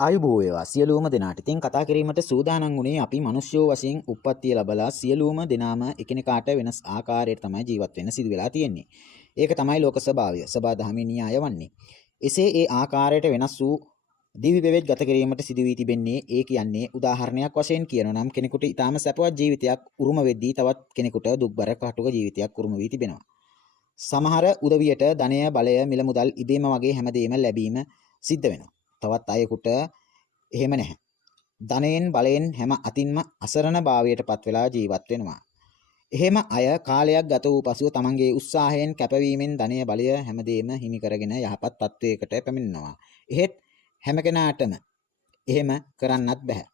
ආයුබෝව වේවා සියලුම දෙනාට. ඉතින් කතා කිරීමට සූදානම් වුණේ අපි මිනිස්යෝ වශයෙන් උප්පත්තිය ලැබලා සියලුම දෙනාම එකිනෙකාට වෙනස් ආකාරයකට තමයි ජීවත් වෙන්න සිදු වෙලා තියෙන්නේ. ඒක තමයි ලෝක ස්වභාවය. සබා දහමේ න්‍යාය වන්නේ. එසේ ඒ ආකාරයට වෙනස් වූ දිවි පෙවෙත් ගත කිරීමට සිදු වී තිබෙන්නේ ඒ කියන්නේ උදාහරණයක් වශයෙන් කියනවා නම් කෙනෙකුට ඊටාම සැපවත් ජීවිතයක් උරුම වෙද්දී තවත් කෙනෙකුට දුක්බර කටුක ජීවිතයක් උරුම වී තිබෙනවා. සමහර උදවියට ධනය බලය මිල මුදල් ඉබේම වගේ හැමදේම ලැබීම සිද්ධ වෙනවා. තවත් අයෙකුට එහෙම නැහැ. ධනයෙන් බලයෙන් හැම අතින්ම අසරණ භාවයට පත් වෙලා ජීවත් වෙනවා. එහෙම අය කාලයක් ගත වූ පසුව තමන්ගේ උත්සාහයෙන් කැපවීමෙන් ධනය බලය හැමදේම හිමි කරගෙන යහපත් තත්වයකට පැමිණෙනවා. එහෙත් හැම කෙනාටම එහෙම කරන්නත් බෑ.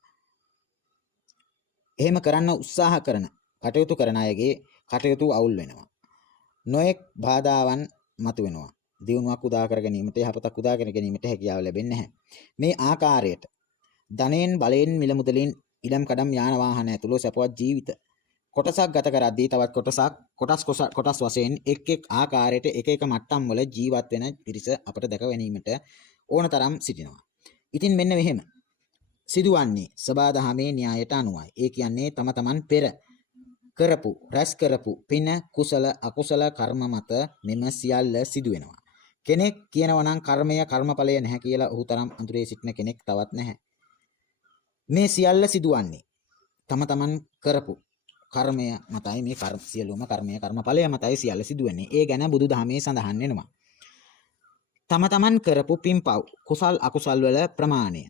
එහෙම කරන්න උත්සාහ කරන කටයුතු කරන අයගේ කටයුතු අවුල් වෙනවා. නොඑක් බාධාවන් මතුවෙනවා. දියුණුවක් උදා කර ගැනීමට යහපතක් උදා කර ගැනීමට හැකියාව ලැබෙන්නේ නැහැ. මේ ආකාරයට ධනෙන් බලයෙන් මිල මුදලින් ඉඩම් කඩම් යාන වාහන ඇතුළු සැපවත් ජීවිත කොටසක් ගත කරද්දී තවත් කොටස් වශයෙන් එක් එක් ආකාරයට එක එක මට්ටම් වල ජීවත් වෙන පිරිස අපට දැක ගැනීමට ඕන තරම් සිටිනවා. ඉතින් මෙන්න මෙහෙම සිදුවන්නේ සබාදහමේ න්‍යායට අනුවයි. ඒ කියන්නේ තම තමන් පෙර කරපු රැස් කරපු පින කුසල අකුසල කර්ම මත මෙම සියල්ල සිදු වෙනවා. කෙනෙක් කියනවා නම් කර්මය කර්මඵලය නැහැ කියලා ඔහු තරම් අඳුරේ සිටින කෙනෙක් තවත් නැහැ. මේ සියල්ල සිදුවන්නේ තම තමන් කරපු කර්මය මතයි. මේ සියලුම කර්මය කර්මඵලය මතයි සියල්ල සිදුවන්නේ. ඒ ගැන බුදුදහමේ සඳහන් වෙනවා. තම තමන් කරපු පින්පව් කුසල් අකුසල් වල ප්‍රමාණය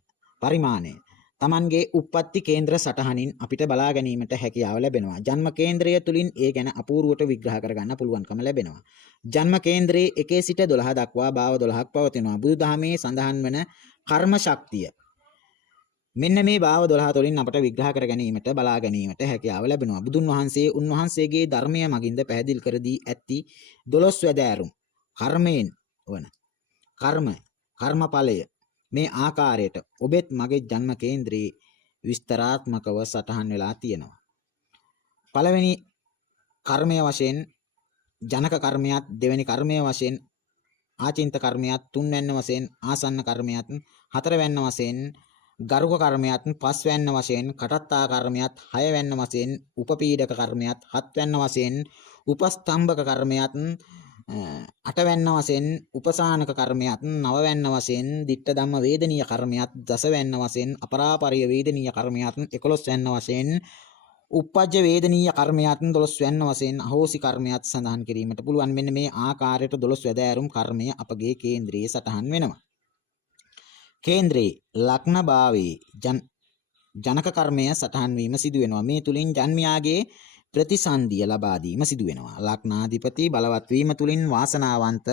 පරිමාණය තමන්ගේ උප්පත්ති කේන්ද්‍ර සටහනින් අපිට බලා ගැනීමට හැකියාව ලැබෙනවා. ජන්ම කේන්ද්‍රය තුලින් ඒ ගැන අපූර්වට විග්‍රහ කරගන්න පුළුවන්කම ලැබෙනවා. ජන්ම කේන්ද්‍රයේ 1 සිට 12 දක්වා භාව 12ක් පවතිනවා. බුදුදහමේ සඳහන් වන කර්ම ශක්තිය මෙන්න මේ භාව 12 තුළින් අපට විග්‍රහ කර ගැනීමට බලා ගැනීමට හැකියාව ලැබෙනවා. බුදුන් වහන්සේ උන්වහන්සේගේ ධර්මය මගින්ද පැහැදිලි කර දී ඇති 12 වැදෑරුම් කර්මයෙන් වන කර්මඵලය මේ ආකාරයට ඔබෙත් මගේ ජන්ම කේන්ද්‍රයේ විස්තරාත්මකව සටහන් වෙලා තියෙනවා. පළවෙනි කර්මය වශයෙන් ජනක කර්මයක්, දෙවෙනි කර්මය වශයෙන් ආචින්ත කර්මයක්, තුන්වැන්න වශයෙන් ආසන්න කර්මයක්, හතරවැන්න වශයෙන් ගරුක කර්මයක්, පස්වැන්න වශයෙන් කටත්තා කර්මයක්, හයවැන්න වශයෙන් උපපීඩක කර්මයක්, හත්වැන්න වශයෙන් උපස්තම්භක කර්මයක්, අටවැන්න වශයෙන් උපසානක කර්මයක්, නවවැන්න වශයෙන් ditta ධම්ම වේදනීය කර්මයක්, දසවැන්න වශයෙන් අපරාපරිය වේදනීය කර්මයක්, 11වැන්න වශයෙන් උප්පජ්ජ වේදනීය කර්මයක්, 12වැන්න වශයෙන් අහෝසි කර්මයක් සඳහන් කිරීමට පුළුවන්. මෙන්න මේ ආකාරයට 12 වැදෑරුම් කර්මය අපගේ කේන්ද්‍රයේ සටහන් වෙනවා. කේන්ද්‍රයේ ලග්න භාවයේ ජනක කර්මය සටහන් වීම සිදු වෙනවා. මේ තුලින් ජන්මියාගේ ප්‍රතිසන්දිය ලබා දීම සිදු වෙනවා. ලග්නාධිපති බලවත් වීම තුලින් වාසනාවන්ත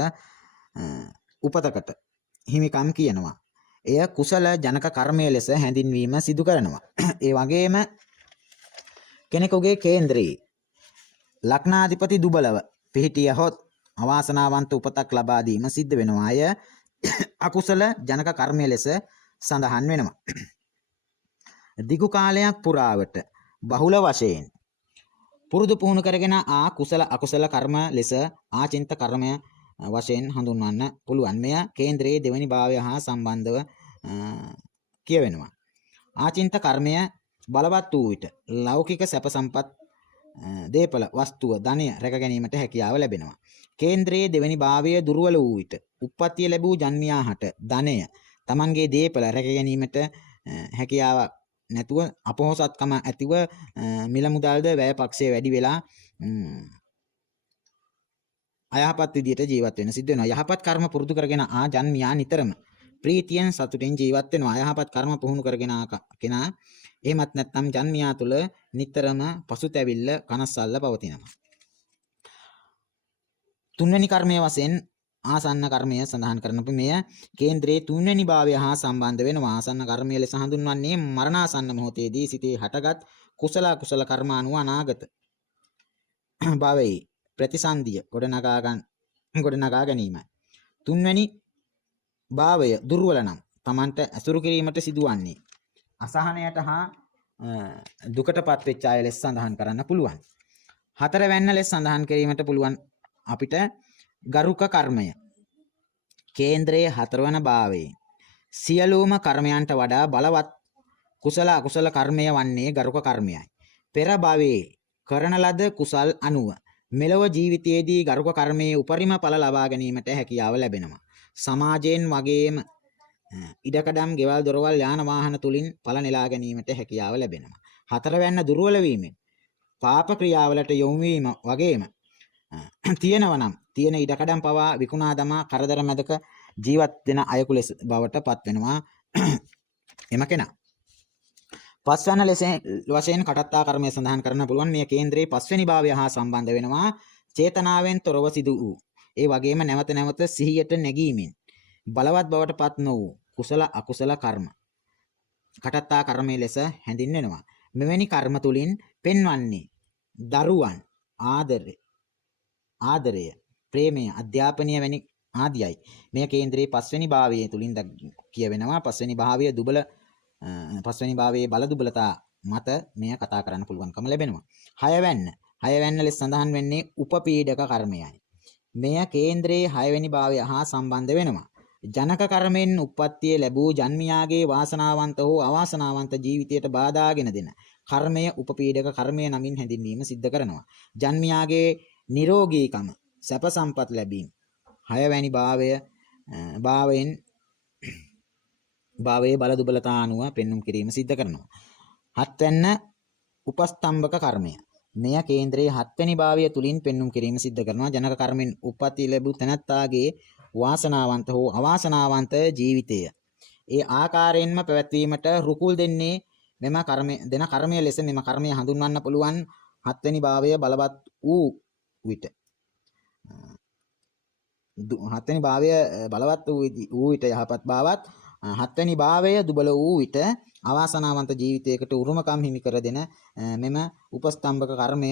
උපතකට හිමිකම් කියනවා. එය කුසල ජනක කර්මය ලෙස හැඳින්වීම සිදු කරනවා. ඒ වගේම කෙනෙකුගේ කේන්ද්‍රයේ ලග්නාධිපති දුබලව පිහිටියහොත් අවාසනාවන්ත උපතක් ලබා දීම සිද්ධ වෙනවා. අය අකුසල ජනක කර්මය ලෙස සඳහන් වෙනවා. දිගු කාලයක් පුරාවට බහුල වශයෙන් පුරුදු පුහුණු කරගෙන කුසල අකුසල කර්ම ලෙස ආචින්ත කර්මය වශයෙන් හඳුන්වන්න පුළුවන්. මෙය කේන්ද්‍රයේ දෙවැනි භාවය හා සම්බන්ධව කියවෙනවා. ආචින්ත කර්මය බලවත් වූ විට ලෞකික සැප සම්පත් දේපල වස්තුව ධනය රැක ගැනීමට හැකියාව ලැබෙනවා. කේන්ද්‍රයේ දෙවැනි භාවය දුර්වල වූ විට උප්පත්තිය ලැබූ ජන්මියාට ධනය තමන්ගේ දේපල රැක ගැනීමට හැකියාවක් නැතුව අපොහොසත්කම ඇතිව මිල මුදල්ද වැය පක්ෂයේ වැඩි වෙලා අයහපත් විදියට ජීවත් වෙන සිද්ධ වෙනවා. යහපත් කර්ම පුරුදු කරගෙන ජන්මියා නිතරම ප්‍රීතියෙන් සතුටින් ජීවත් වෙනවා. අයහපත් කර්ම පුහුණු කරගෙන කෙනා එහෙමත් නැත්නම් ජන්මියා තුළ නිතරම පසුතැවිල්ල කනස්සල්ල පවතිනවා. තුන්වෙනි කර්මය වශයෙන් ආසන්න කර්මය සඳහන් කරන මෙය කේන්ද්‍රයේ තුන්වෙනි භාවය හා සම්බන්ධ වෙනවා. ආසන්න කර්මය ලෙස හඳුන්වන්නේ මරණාසන්න මොහොතේදී සිතේ හටගත් කුසල අකුසල කර්ම අනුව අනාගත භවයේ ප්‍රතිසන්දිය ගොඩනගා ගැනීමයි. තුන්වෙනි භාවය දුර්වල නම් Tamanට අසුරු කිරීමට සිදුවන්නේ අසහනයට හා දුකටපත් වෙච්ච අය ලෙස සඳහන් කරන්න පුළුවන්. හතරවැන්න ලෙස සඳහන් කිරීමට පුළුවන් අපිට ගරුක කර්මය. කේන්ද්‍රයේ හතරවන භාවයේ සියලුම කර්මයන්ට වඩා බලවත් කුසල අකුසල කර්මය වන්නේ ගරුක කර්මයයි. පෙර භවයේ කරන ලද කුසල් අනුව මෙලොව ජීවිතයේදී ගරුක කර්මයේ උපරිම ඵල ලබා ගැනීමට හැකියාව ලැබෙනවා. සමාජයෙන් වගේම ඉඩකඩම්, ගෙවල්, දොරවල්, යාන වාහන තුලින් ඵල නෙලා ගැනීමට හැකියාව ලැබෙනවා. හතරවැන්න දුර්වල වීමෙන් පාප ක්‍රියාවලට යොමු වීම වගේම තියෙනවා නම් තියෙන ඉඩකඩම් පවා විකුණා දමා කරදර මැදක ජීවත් වෙන අයෙකු ලෙස බවට පත් වෙනවා එම කෙනා. පස්වැන්න වශයෙන් කටත්තා කර්මය සඳහන් කරන්න පුළුවන්. මේ කේන්ද්‍රයේ පස්වෙනි භාවය හා සම්බන්ධ වෙනවා චේතනාවෙන් තොරව සිදු වූ ඒ වගේම නැවත නැවත සිහියට නැගීමෙන් බලවත් බවට පත් නොවූ කුසල අකුසල කර්ම කටත්තා කර්මයේ ලෙස හැඳින්වෙනවා. මෙවැනි කර්ම තුලින් පෙන්වන්නේ දරුවන් ආදරය, ප්‍රේමය, අධ්‍යාපනය වැනි ආදියයි. මේ කේන්ද්‍රයේ පස්වෙනි භාවයේ තුලින් කියවෙනවා. පස්වෙනි භාවයේ බල දුබලතා මත මෙය කතා කරන්න පුළුවන්කම ලැබෙනවා. හයවැන්න ලෙස සඳහන් වෙන්නේ උපපීඩක කර්මයයි. මෙය කේන්ද්‍රයේ හයවැනි භාවය හා සම්බන්ධ වෙනවා. ජනක කර්මෙන් උප්පත්තිය ලැබූ ජන්මියාගේ වාසනාවන්ත හෝ අවාසනාවන්ත ජීවිතයට බාධාගෙන දෙන කර්මය උපපීඩක කර්මය නමින් හැඳින්වීම සිද්ධ කරනවා. ජන්මියාගේ නිරෝගීකම, සැප සම්පත් ලැබීම හයවැනි භාවයේ බල දුබලතා අනුව පෙන්눔 කිරීම සිද්ධ කරනවා. හත්වැන්න උපස්තම්භක කර්මය. මෙය කේන්ද්‍රයේ හත්වැනි භාවය තුලින් පෙන්눔 කිරීම සිද්ධ කරනවා. ජනක කර්මෙන් උප්පත්ති ලැබූ තැනැත්තාගේ වාසනාවන්ත හෝ අවාසනාවන්ත ජීවිතය ඒ ආකාරයෙන්ම පැවැත්වීමට රුකුල් දෙන්නේ මෙම කර්මය ලෙස මෙම කර්මය හඳුන්වන්න පුළුවන්. හත්වැනි භාවය බලවත් වූ විට යහපත් භාවත්, හත්වැනි භාවය දුබල වූ විට අවාසනාවන්ත ජීවිතයකට උරුමකම් හිමි කර දෙන මෙම උපස්තම්භක කර්මය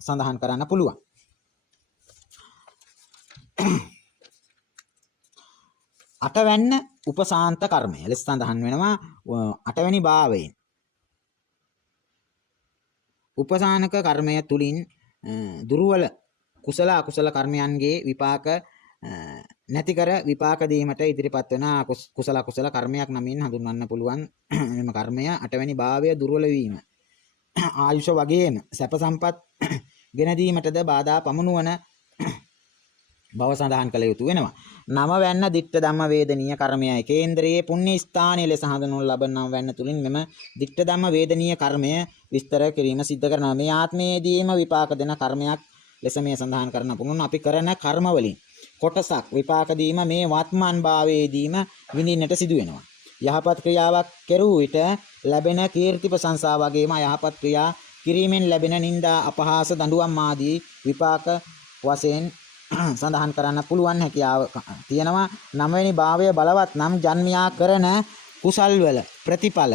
සඳහන් කරන්න පුළුවන්. අටවැන්න උපසාන්ත කර්මය ලෙස සඳහන් වෙනවා. අටවැනි භාවයෙන් උපසානක කර්මය තුලින් දුර්වල කුසල අකුසල කර්මයන්ගේ විපාක නැති කර විපාක දීමට ඉදිරිපත් වෙන කුසල අකුසල කර්මයක් නමින් හඳුන්වන්න පුළුවන්. මෙම කර්මය අටවැනි භාවය දුර්වල වීම, ආයුෂ වගේම සැප සම්පත් ගෙන දීමටද බාධා පමුණුවන බව සඳහන් කළ යුතු වෙනවා. නවවැන්න ditta ධම්ම වේදනීය කර්මයයි. කේන්ද්‍රයේ පුණ්‍ය ස්ථානයේ ලෙස හඳුන්වන ලබන නවවැන්න තුලින් මෙම ditta ධම්ම වේදනීය කර්මය විස්තර කිරීම සිද්ධ කරනවා. මේ ආත්මයේදීම විපාක දෙන කර්මයක් ලෙස මේ සඳහන් කරන්න පුළුවන්. අපි කරන කර්ම වලින් කොටසක් විපාක දීම මේ වත්මන් භාවයේදීම විඳින්නට සිදු වෙනවා. යහපත් ක්‍රියාවක් කෙරූ විට ලැබෙන කීර්ති ප්‍රශංසා වගේම යහපත් ක්‍රියා කිරීමෙන් ලැබෙන නිന്ദා අපහාස දඬුවම් ආදී විපාක වශයෙන් සඳහන් කරන්න පුළුවන් හැකියාව තියෙනවා. නවවෙනි භාවය බලවත් නම් ජන්මියා කරන කුසල් වල ප්‍රතිඵල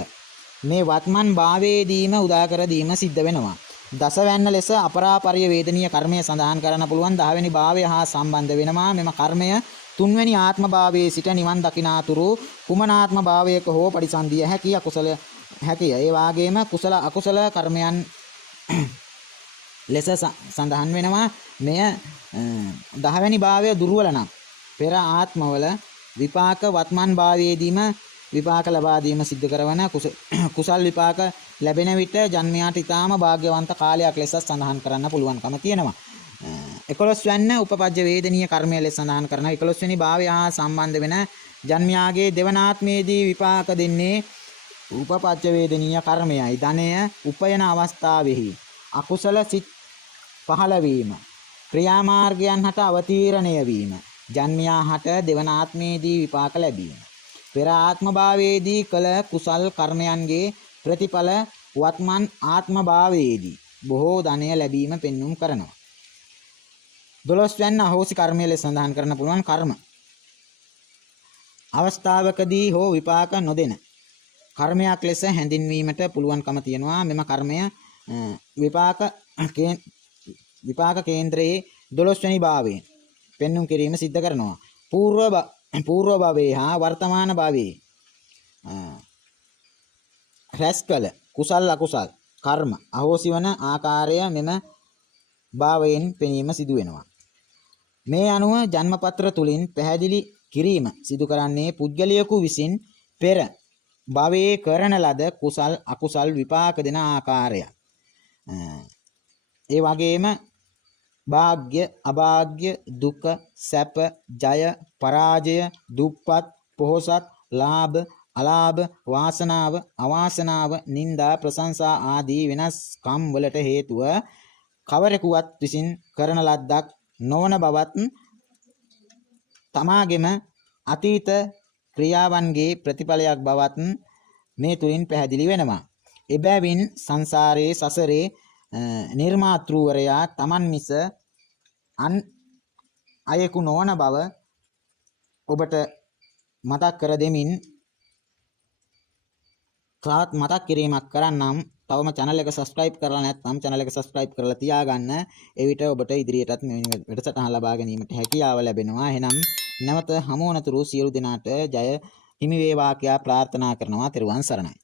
මේ වත්මන් භාවයේදීම උදා කර දීම සිද්ධ වෙනවා. දසවැන්න ලෙස අපරාපරිය වේදනීය කර්මය සඳහන් කරන්න පුළුවන්. 10 වෙනි භාවය හා සම්බන්ධ වෙනවා. මෙම කර්මය 3 වෙනි ආත්ම භාවයේ සිට නිවන් දකිනාතුරු කුමනාත්ම භාවයක හෝ පරිසන්දිය හැකිය හැකිය. ඒ වාගේම කුසල අකුසල කර්මයන් ලෙස සඳහන් වෙනවා. මෙය 10 වෙනි භාවය දුර්වල නම් පෙර ආත්මවල විපාක වත්මන් භාවයේදීම විපාක ලබා දීම සිද්ධ කරන කුසල් විපාක ලැබෙන විට ජන්මයාට ඊටාම වාග්යවන්ත කාලයක් ලෙස සඳහන් කරන්න පුළුවන්කම තියෙනවා. 11 වෙනි උපපජ්ජ වේදනීය කර්මය ලෙස සඳහන් කරන 11 වෙනි භාවය හා සම්බන්ධ වෙන ජන්මයාගේ දෙවනාත්මයේදී විපාක දෙන්නේ උපපජ්ජ වේදනීය කර්මයයි. ධනය උපයන අවස්ථාවෙහි අකුසල සිත් පහළ වීම, ක්‍රියාමාර්ගයන් හට අවතීර්ණය වීම, ජන්මයා හට දෙවනාත්මයේදී විපාක ලැබීම, පෙර ආත්ම භාවයේදී කළ කුසල් කර්මයන්ගේ ප්‍රතිඵල වත්මන් ආත්ම භාවයේදී බොහෝ ධනය ලැබීම පෙන්눔 කරනවා. 12 වෙනි අහෝසි කර්මය ලෙස සඳහන් කරන්න පුළුවන් කර්ම අවස්ථාවකදී හෝ විපාක නොදෙන කර්මයක් ලෙස හැඳින්වීමට පුළුවන්කම තියෙනවා. මෙම කර්මය විපාක කේන්ද්‍රයේ 12 වෙනි භාවයෙන් පෙන්눔 කිරීම සිද්ධ කරනවා. పూర్ව භවයේ හා වර්තමාන භවයේ රැස් කළ කුසල් අකුසල් කර්ම අහෝසි වන ආකාරය මෙම භාවයෙන් පෙනීම සිදු වෙනවා. මේ අනුව ජන්මපත්‍ර තුලින් පැහැදිලි කිරීම සිදු කරන්නේ පුද්ගලයෙකු විසින් පෙර භවයේ කරන ලද කුසල් අකුසල් විපාක දෙන ආකාරය. ඒ වගේම භාග්‍ය අභාග්‍ය දුක සැප ජය පරාජය දුප්පත් පොහොසත් ලාභ අලාභ වාසනාව අවාසනාව නිന്ദා ප්‍රශංසා ආදී වෙනස් කම් වලට හේතුව කවරෙකුවත් විසින් කරන ලද්දක් නොවන බවත් තමාගෙම අතීත ක්‍රියාවන්ගේ ප්‍රතිඵලයක් බවත් මේ තුලින් පැහැදිලි වෙනවා. එබැවින් සංසාරයේ සසරේ නිර්මාතෘවරයා තමන් මිස අන් අයෙකු නොවන බව ඔබට මතක් කර දෙමින් තවත් මතක් කිරීමක් කරන්නම්. තවම channel එක subscribe කරලා නැත්නම් channel එක subscribe කරලා තියාගන්න. එවිට ඔබට ඉදිරියටත් මෙවැනි වැඩසටහන් ලබා ගැනීමට හැකියාව ලැබෙනවා. එහෙනම් නැවත හමු වනතුරු සියලු දෙනාට ජය හිමි වේවා කියා ප්‍රාර්ථනා කරනවා. ත්‍රිවන් සරණයි.